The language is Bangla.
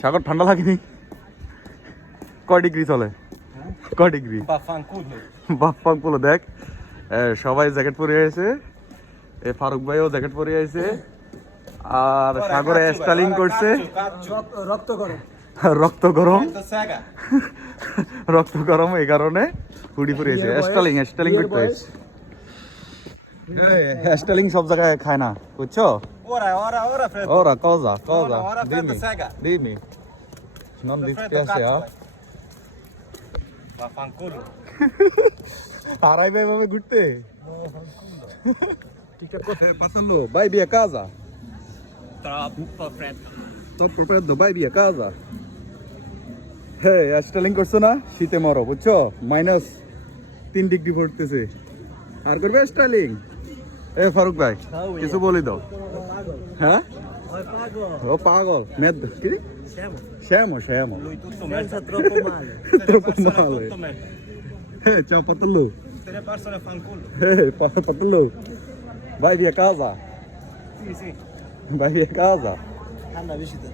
সাগর ঠান্ডা লাগেনি? কয় ডিগ্রি চলে? কয় ডিগ্রি? বাফাং পুলো দেখ, সবাই জ্যাকেট পরে আছে। এ ফারুক ভাইও জ্যাকেট পরে আছে। আর সাগরে স্টাইলিং করছে। রক্ত গরম রক্ত গরম, রক্ত গরম, এই কারণে হুডি পরে আছে। স্টাইলিং করতে আছে। স্টাইলিং সব জায়গায় খায় না, বুঝছো? ওরা cosa dimmi non dispiace হারাইবে এভাবে ঘুরতে? ঠিকঠাক করতে পারলো? vai via casa troppo freddo vai via casa। হ্যাঁ, স্টাইলিং করছো না? শীতে মরো, বুঝছো? -3 ডিগ্রি পড়তেছে, আর করবে স্টাইলিং? এ ফারুক ভাই কিছু বলি দাও। হ্যাঁ, ও পাগল মেদ কি? Scemo troppo male. Ciao Patello. Tutte le persone fanculo. Patello. Vai via casa. Sì. Vai via casa. ঠান্ডা বেশি তো,